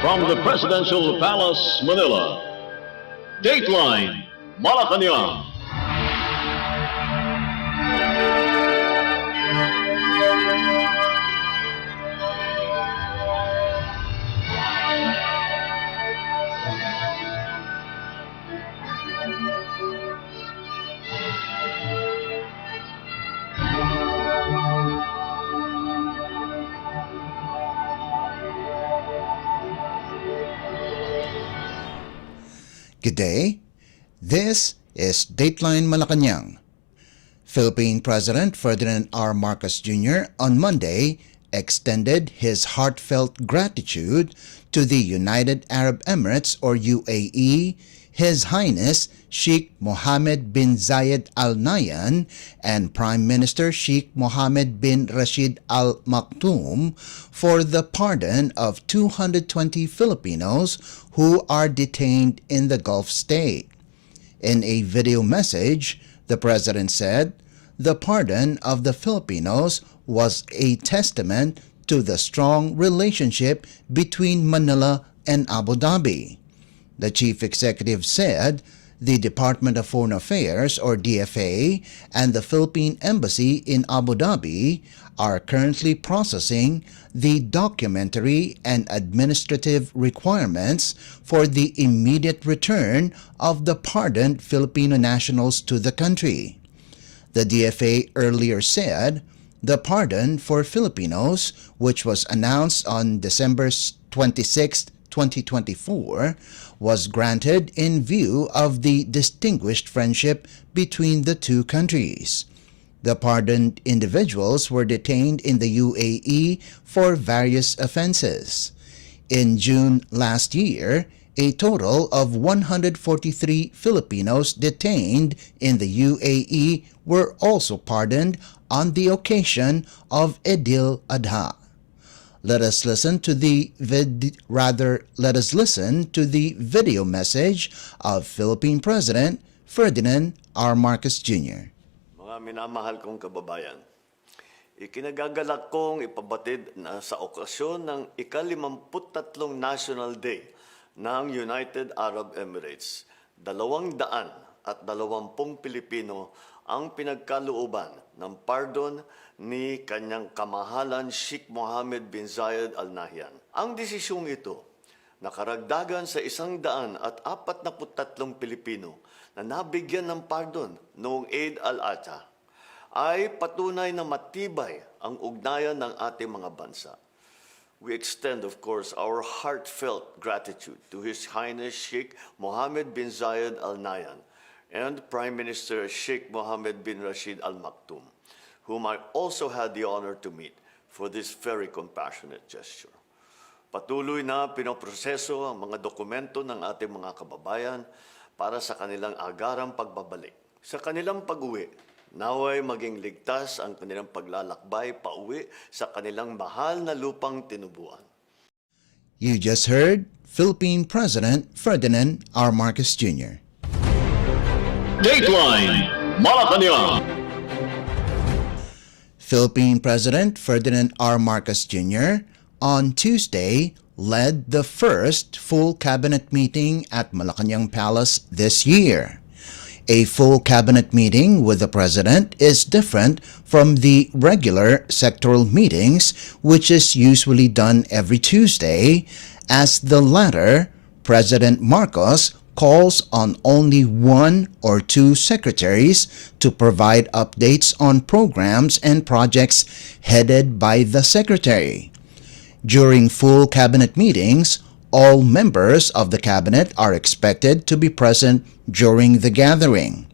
From the Presidential Palace, Manila, Dateline Malacañang. Good day. This is Dateline Malacañang. Philippine President Ferdinand R. Marcos Jr. on Monday extended his heartfelt gratitude to the United Arab Emirates or UAE, His Highness Sheikh Mohammed bin Zayed Al Nahyan and Prime Minister Sheikh Mohammed bin Rashid Al Maktoum for the pardon of 220 Filipinos who are detained in the Gulf state. In a video message, the President said, "The pardon of the Filipinos was a testament to the strong relationship between Manila and Abu Dhabi." The Chief Executive said, the Department of Foreign Affairs or DFA and the Philippine Embassy in Abu Dhabi are currently processing the documentary and administrative requirements for the immediate return of the pardoned Filipino nationals to the country. The DFA earlier said the pardon for Filipinos, which was announced on December 26, 2024, was granted in view of the distinguished friendship between the two countries. The pardoned individuals were detained in the UAE for various offenses. In June last year, a total of 143 Filipinos detained in the UAE were also pardoned on the occasion of Eid al-Adha. Let us listen to the video message of Philippine President Ferdinand R. Marcos Jr. Mga minamahal kong kababayan, ikinagagalak kong ipabatid na sa okasyon ng ika-53 National Day ng United Arab Emirates, 220 Pilipino ang pinagkalooban ng pardon ni kanyang kamahalan Sheikh Mohammed bin Zayed Al Nahyan. Ang desisyong ito, nakaragdagan sa 143 Pilipino na nabigyan ng pardon noong Eid al-Adha, ay patunay na matibay ang ugnayan ng ating mga bansa. We extend, of course, our heartfelt gratitude to His Highness Sheikh Mohammed bin Zayed Al Nahyan and Prime Minister Sheikh Mohammed bin Rashid Al Maktoum, whom I also had the honor to meet for this very compassionate gesture. Patuloy na pinoproseso ang mga dokumento ng ating mga kababayan para sa kanilang agarang pagbabalik. Sa kanilang pag-uwi, naway maging ligtas ang kanilang paglalakbay pauwi sa kanilang mahal na lupang tinubuan. You just heard Philippine President Ferdinand R. Marcos Jr. Dateline Malacañang. Philippine President Ferdinand R. Marcos Jr. on Tuesday led the first full cabinet meeting at Malacañang Palace this year. A full cabinet meeting with the President is different from the regular sectoral meetings, which is usually done every Tuesday, as the latter, President Marcos, calls on only one or two secretaries to provide updates on programs and projects headed by the secretary. During full cabinet meetings, all members of the cabinet are expected to be present during the gathering.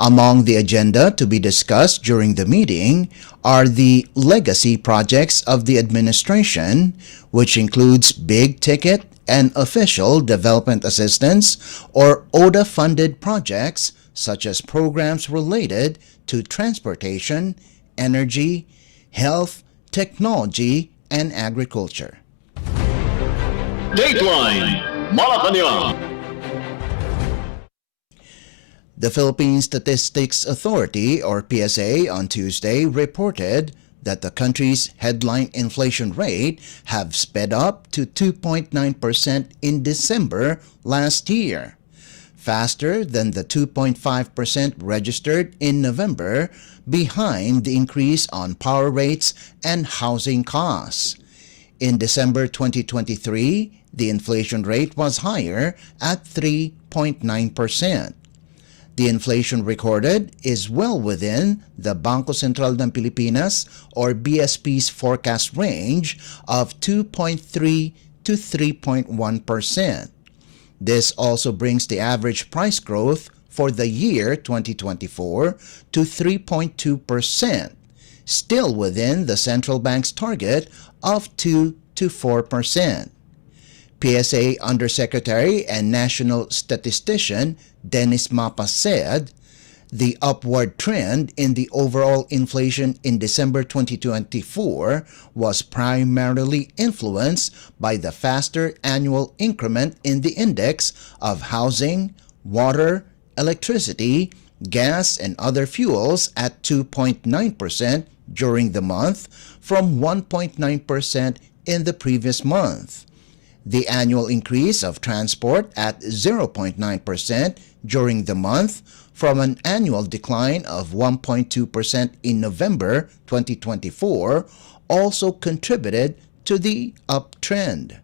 Among the agenda to be discussed during the meeting are the legacy projects of the administration, which includes big-ticket and official development assistance or ODA-funded projects such as programs related to transportation, energy, health, technology, and agriculture. Dateline Malacañang. The Philippine Statistics Authority or PSA on Tuesday reported that the country's headline inflation rate have sped up to 2.9% in December last year, faster than the 2.5% registered in November, behind the increase on power rates and housing costs. In December 2023, the inflation rate was higher at 3.9%. The inflation recorded is well within the Bangko Sentral ng Pilipinas or BSP's forecast range of 2.3 to 3.1%. This also brings the average price growth for the year 2024 to 3.2%, still within the central bank's target of 2 to 4%. PSA Undersecretary and National Statistician Dennis Mapa said, the upward trend in the overall inflation in December 2024 was primarily influenced by the faster annual increment in the index of housing, water, electricity, gas, and other fuels at 2.9% during the month from 1.9% in the previous month. The annual increase of transport at 0.9% during the month from an annual decline of 1.2% in November 2024 also contributed to the uptrend.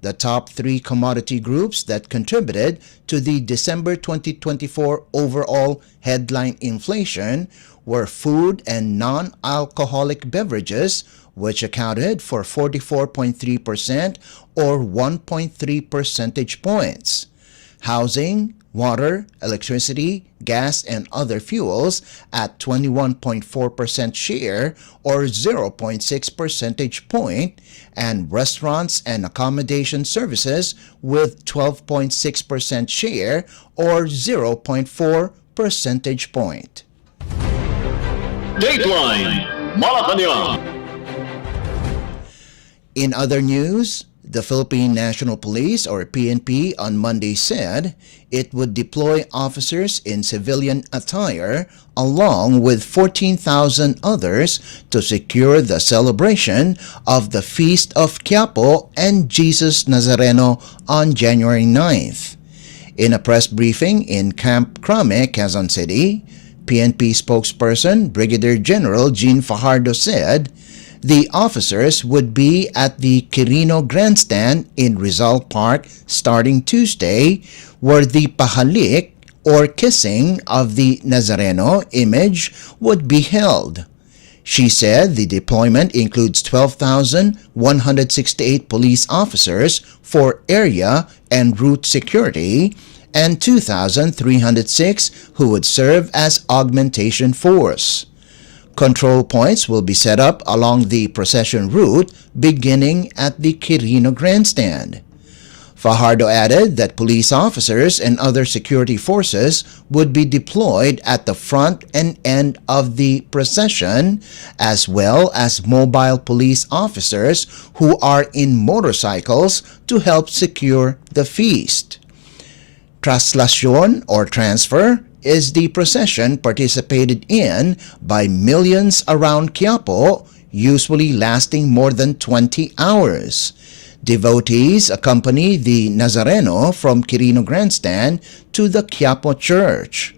The top three commodity groups that contributed to the December 2024 overall headline inflation were food and non-alcoholic beverages, which accounted for 44.3% or 1.3 percentage points. Housing, water, electricity, gas, and other fuels at 21.4% share or 0.6 percentage point, and restaurants and accommodation services with 12.6% share or 0.4 percentage point. Dateline Malacañang. In other news, the Philippine National Police or PNP on Monday said it would deploy officers in civilian attire along with 14,000 others to secure the celebration of the Feast of Quiapo and Jesus Nazareno on January 9th. In a press briefing in Camp Crame, Quezon City, PNP spokesperson Brigadier General Jean Fajardo said the officers would be at the Quirino Grandstand in Rizal Park starting Tuesday, where the pahalik or kissing of the Nazareno image would be held. She said the deployment includes 12,168 police officers for area and route security and 2,306 who would serve as augmentation force. Control points will be set up along the procession route beginning at the Quirino Grandstand. Fajardo added that police officers and other security forces would be deployed at the front and end of the procession, as well as mobile police officers who are in motorcycles to help secure the feast. Traslacion or transfer is the procession participated in by millions around Quiapo, usually lasting more than 20 hours. Devotees accompany the Nazareno from Quirino Grandstand to the Quiapo Church.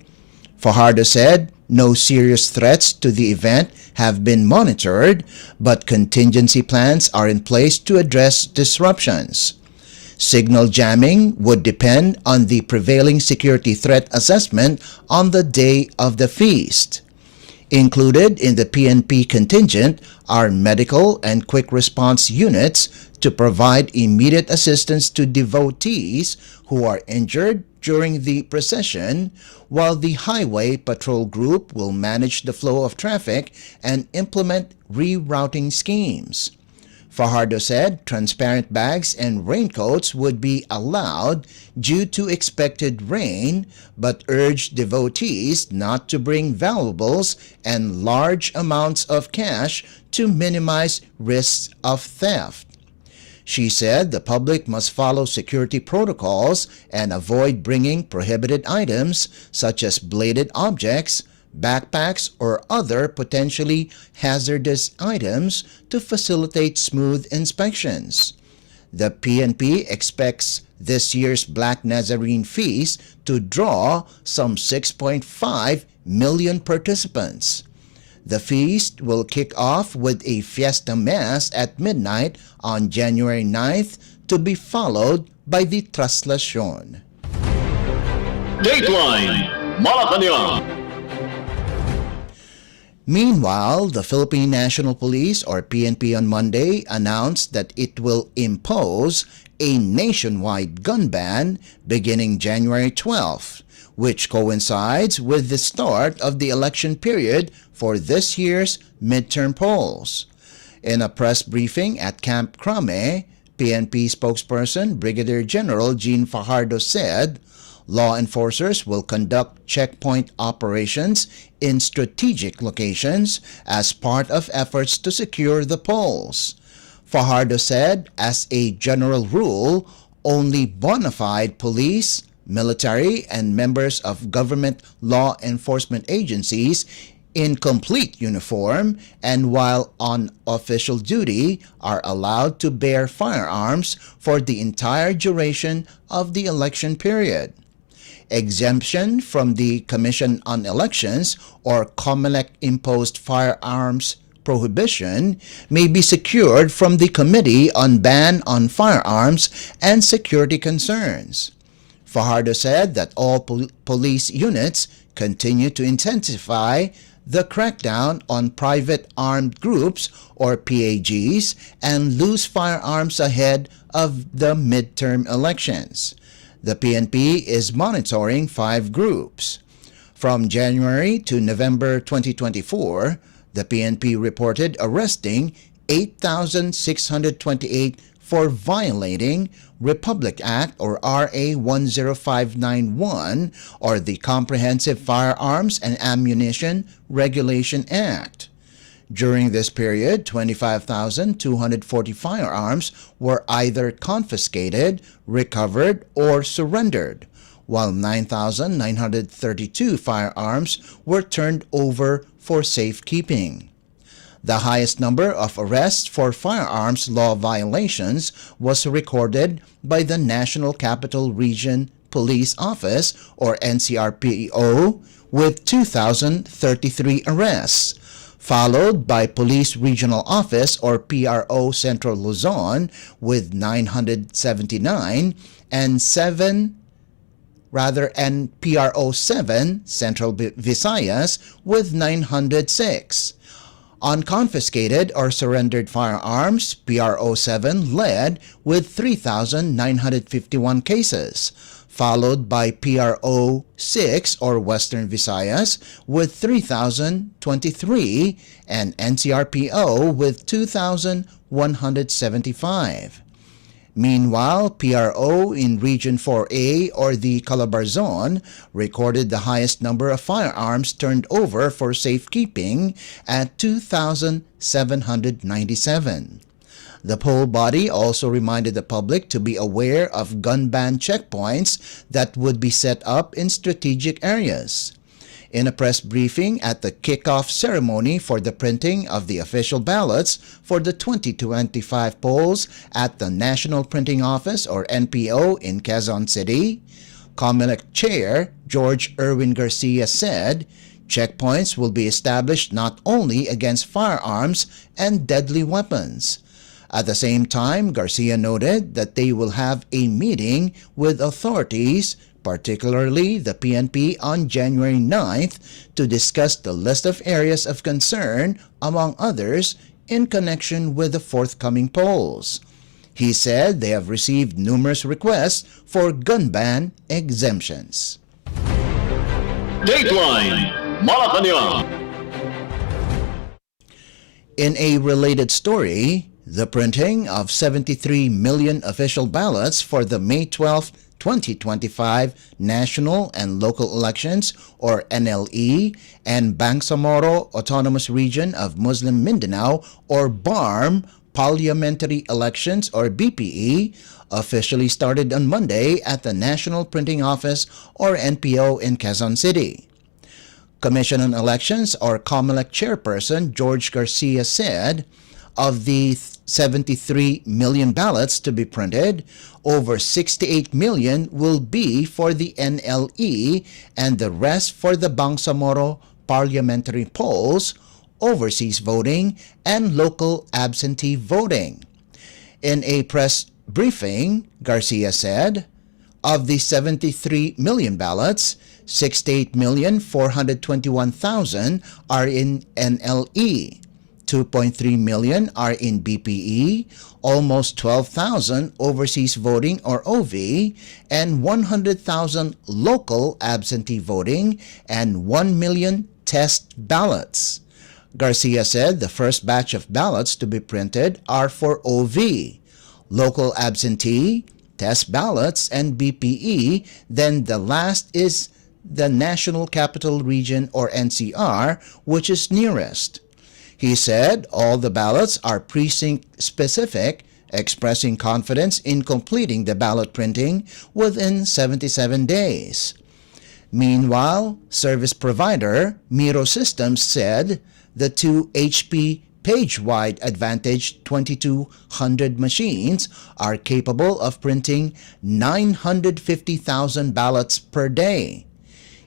Fajardo said no serious threats to the event have been monitored, but contingency plans are in place to address disruptions. Signal jamming would depend on the prevailing security threat assessment on the day of the feast. Included in the PNP contingent are medical and quick response units to provide immediate assistance to devotees who are injured during the procession, while the Highway Patrol Group will manage the flow of traffic and implement rerouting schemes. Fajardo said transparent bags and raincoats would be allowed due to expected rain, but urged devotees not to bring valuables and large amounts of cash to minimize risks of theft. She said the public must follow security protocols and avoid bringing prohibited items such as bladed objects, backpacks, or other potentially hazardous items to facilitate smooth inspections. The PNP expects this year's Black Nazarene Feast to draw some 6.5 million participants. The feast will kick off with a fiesta mass at midnight on January 9th to be followed by the traslasyon. Dateline Malacañang. Meanwhile, the Philippine National Police or PNP on Monday announced that it will impose a nationwide gun ban beginning January 12th, which coincides with the start of the election period for this year's midterm polls. In a press briefing at Camp Crame, PNP spokesperson Brigadier General Jean Fajardo said, law enforcers will conduct checkpoint operations in strategic locations as part of efforts to secure the polls. Fajardo said, as a general rule, only bona fide police, military, and members of government law enforcement agencies in complete uniform and while on official duty are allowed to bear firearms for the entire duration of the election period. Exemption from the Commission on Elections or COMELEC imposed firearms prohibition may be secured from the Committee on Ban on Firearms and Security Concerns. Fajardo said that all police units continue to intensify the crackdown on private armed groups or PAGs and loose firearms ahead of the midterm elections. The PNP is monitoring 5 groups. From January to November 2024, the PNP reported arresting 8,628 for violating Republic Act or RA 10591 or the Comprehensive Firearms and Ammunition Regulation Act. During this period, 25,240 firearms were either confiscated, recovered, or surrendered, while 9,932 firearms were turned over for safekeeping. The highest number of arrests for firearms law violations was recorded by the National Capital Region Police Office or NCRPO with 2,033 arrests, followed by Police Regional Office or PRO Central Luzon with 979 and PRO 7 Central Visayas with 906. On confiscated or surrendered firearms, PRO 7 led with 3,951 cases, followed by PRO 6 or Western Visayas with 3,023 and NCRPO with 2,175. Meanwhile, PRO in Region 4A or the Calabarzon recorded the highest number of firearms turned over for safekeeping at 2,797. The poll body also reminded the public to be aware of gun ban checkpoints that would be set up in strategic areas. In a press briefing at the kickoff ceremony for the printing of the official ballots for the 2025 polls at the National Printing Office or NPO in Quezon City, COMELEC Chair George Erwin Garcia said, checkpoints will be established not only against firearms and deadly weapons. At the same time, Garcia noted that they will have a meeting with authorities, particularly the PNP, on January 9th to discuss the list of areas of concern, among others, in connection with the forthcoming polls. He said they have received numerous requests for gun ban exemptions. Dateline Malacañang. In a related story, the printing of 73 million official ballots for the May 12, 2025 national and local elections or NLE and Bangsamoro Autonomous Region of Muslim Mindanao or BARM parliamentary elections or BPE officially started on Monday at the National Printing Office or NPO in Quezon City. Commission on Elections or COMELEC chairperson George Garcia said, of the 73 million ballots to be printed, over 68 million will be for the NLE and the rest for the Bangsamoro parliamentary polls, overseas voting, and local absentee voting. In a press briefing, Garcia said, of the 73 million ballots, 68,421,000 are in NLE, 2.3 million are in BPE, almost 12,000 overseas voting or OV, and 100,000 local absentee voting, and 1 million test ballots. Garcia said the first batch of ballots to be printed are for OV, local absentee, test ballots, and BPE, then the last is the National Capital Region or NCR, which is nearest. He said all the ballots are precinct-specific, expressing confidence in completing the ballot printing within 77 days. Meanwhile, service provider Miro Systems said the two HP page-wide Advantage 2200 machines are capable of printing 950,000 ballots per day.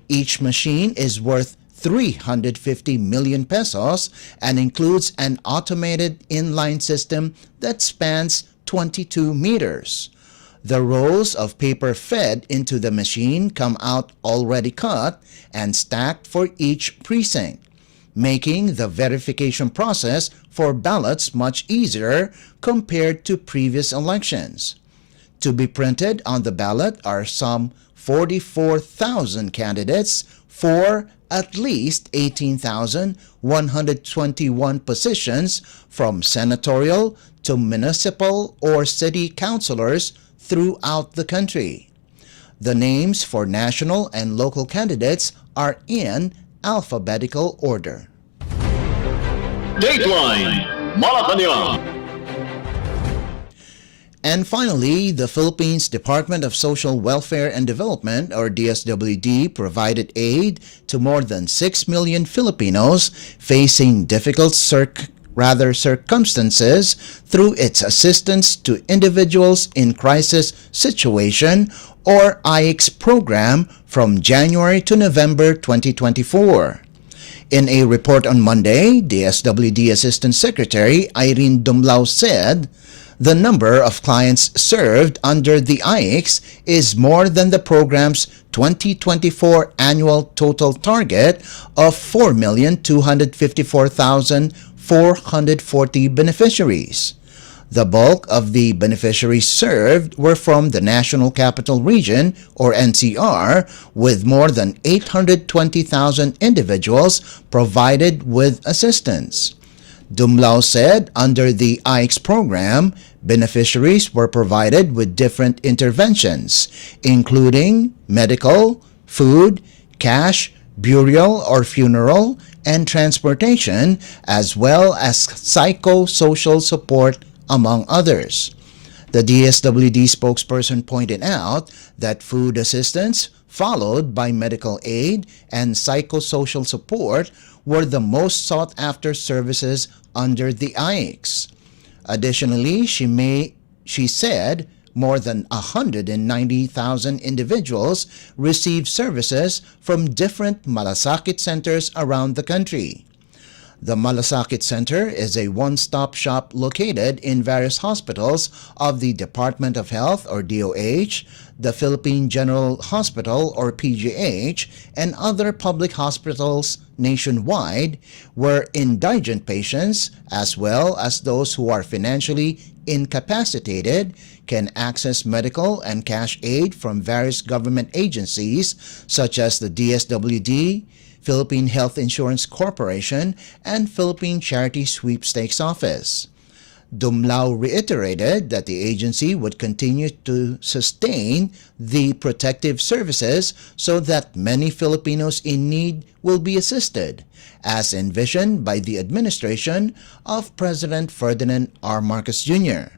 Each machine is worth 350 million pesos and includes an automated inline system that spans 22 meters. The rolls of paper fed into the machine come out already cut and stacked for each precinct, making the verification process for ballots much easier compared to previous elections. To be printed on the ballot are some 44,000 candidates for at least 18,121 positions from senatorial to municipal or city councilors throughout the country. The names for national and local candidates are in alphabetical order. Dateline Malacañang. And finally, the Philippines Department of Social Welfare and Development, or DSWD, provided aid to more than 6 million Filipinos facing difficult circumstances through its assistance to individuals in crisis situation, or IX program, from January to November 2024. In a report on Monday, DSWD Assistant Secretary Irene Dumlao said, the number of clients served under the IX is more than the program's 2024 annual total target of 4,254,440 beneficiaries. The bulk of the beneficiaries served were from the National Capital Region, or NCR, with more than 820,000 individuals provided with assistance. Dumlao said under the IX program, beneficiaries were provided with different interventions, including medical, food, cash, burial or funeral, and transportation, as well as psychosocial support, among others. The DSWD spokesperson pointed out that food assistance, followed by medical aid and psychosocial support, were the most sought-after services under the IX. Additionally, she said more than 190,000 individuals received services from different malasakit centers around the country. The Malasakit Center is a one-stop shop located in various hospitals of the Department of Health, or DOH, the Philippine General Hospital, or PGH, and other public hospitals nationwide, where indigent patients, as well as those who are financially incapacitated, can access medical and cash aid from various government agencies such as the DSWD, Philippine Health Insurance Corporation, and Philippine Charity Sweepstakes Office. Dumlao reiterated that the agency would continue to sustain the protective services so that many Filipinos in need will be assisted, as envisioned by the administration of President Ferdinand R. Marcos Jr.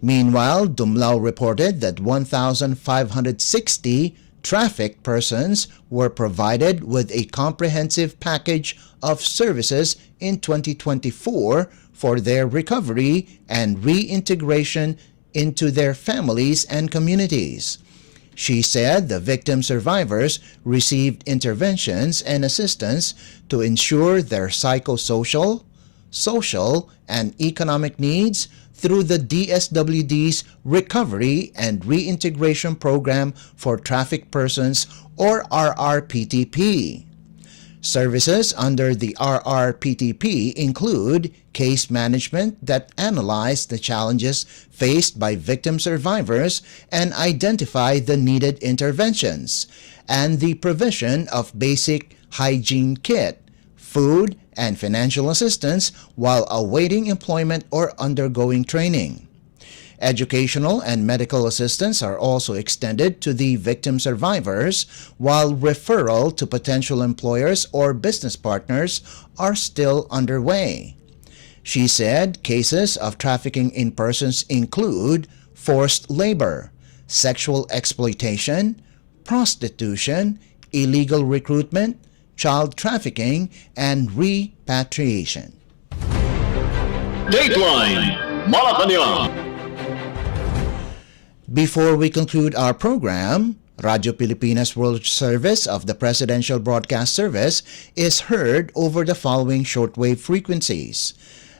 Meanwhile, Dumlao reported that 1,560 trafficked persons were provided with a comprehensive package of services in 2024 for their recovery and reintegration into their families and communities. She said the victim survivors received interventions and assistance to ensure their psychosocial, social, and economic needs through the DSWD's Recovery and Reintegration Program for Trafficked Persons, or RRPTP. Services under the RRPTP include case management that analyze the challenges faced by victim survivors and identify the needed interventions, and the provision of basic hygiene kit, food, and financial assistance while awaiting employment or undergoing training. Educational and medical assistance are also extended to the victim survivors, while referral to potential employers or business partners are still underway. She said cases of trafficking in persons include forced labor, sexual exploitation, prostitution, illegal recruitment, child trafficking, and repatriation. Dateline Malacañang. Before we conclude our program, Radyo Pilipinas World Service of the Presidential Broadcast Service is heard over the following shortwave frequencies: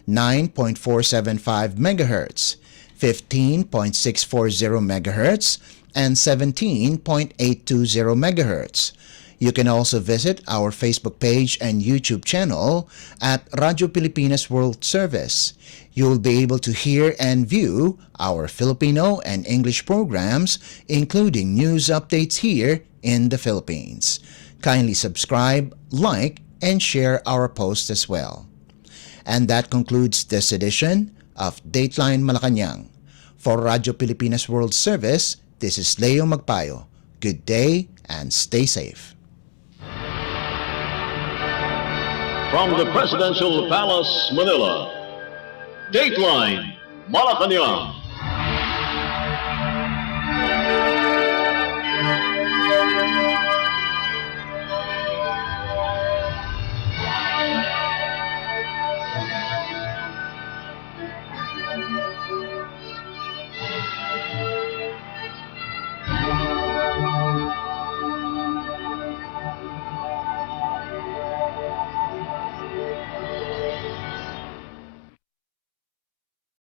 9.475 MHz, 15.640 MHz, and 17.820 MHz. You can also visit our Facebook page and YouTube channel at Radyo Pilipinas World Service. You'll be able to hear and view our Filipino and English programs, including news updates here in the Philippines. Kindly subscribe, like, and share our posts as well. And that concludes this edition of Dateline Malacañang. For Radyo Pilipinas World Service, this is Leo Magpayo. Good day and stay safe. From the Presidential Palace, Manila, Dateline Malacañang.